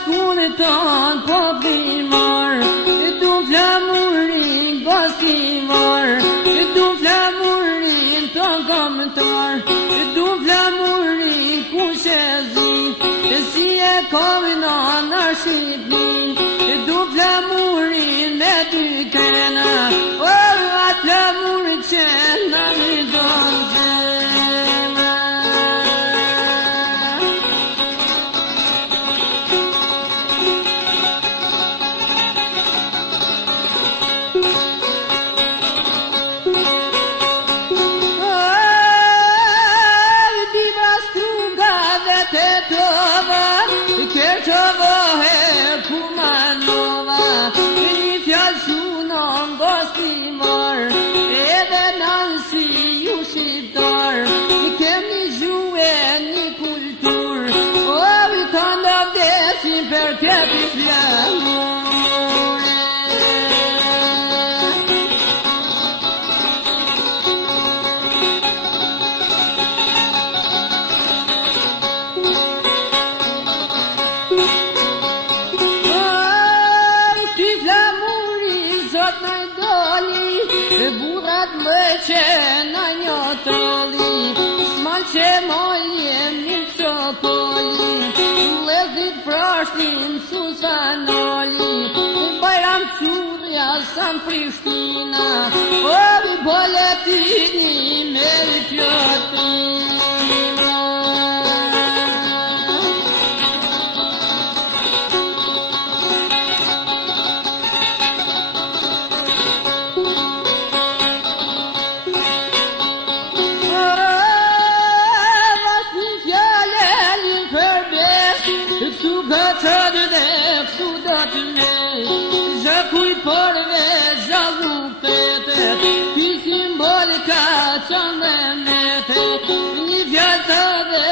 shkullë tanë po primar, du flamurin gostivar, du flamurin të kamëtar, du flamurin kushezi, si e kovina në Shqipnin, du flamurin me dy krena, atë flamurin që në një donë zemra. Diva strugave te tova, Kerqova e Kumanova, një fjallë shunon gostimar, edhe nënsi ju shqiptar, kemi gjue një kultur, i të ndavdesin për këti flamur. Burat më që në një troli, s'mal që moljem një sokoli, lezit prashtin Susanoli, Bajram Surja San Prishtina, ovi boletini me pjotina. Zakuj porve zalupete, ti simbolika që në mete, një fjallë të dhe